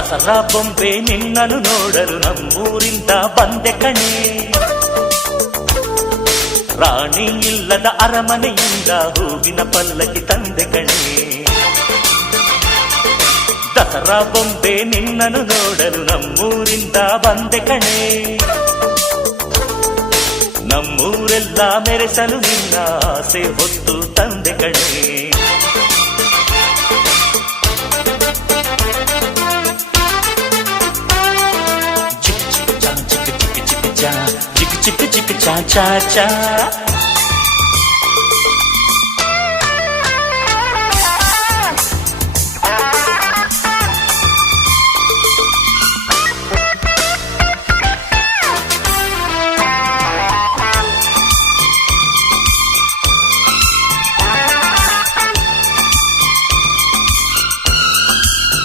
ದಸರಾ ಬೊಂಬೆ ನಿನ್ನನ್ನು ನೋಡಲು ನಮ್ಮೂರಿಂದ ಬಂದೆ ಕಣೆ. ರಾಣಿ ಇಲ್ಲದ ಅರಮನೆಯಿಂದ ಹೂವಿನ ಪಲ್ಲಕ್ಕಿ ತಂದೆ ಕಣೆ. ದಸರಾ ಬೊಂಬೆ ನಿನ್ನನ್ನು ನೋಡಲು ನಮ್ಮೂರಿಂದ ಬಂದೆ ಕಣೆ. ನಮ್ಮೂರೆಲ್ಲ ಮೆರೆಸಲು ನಿನ್ನ ಆಸೆ ಹೊತ್ತು ತಂದೆ ಕಣೆ. ಚಿಕ್ ಚಿಕ್ ಚಾ ಚಾ ಚಾ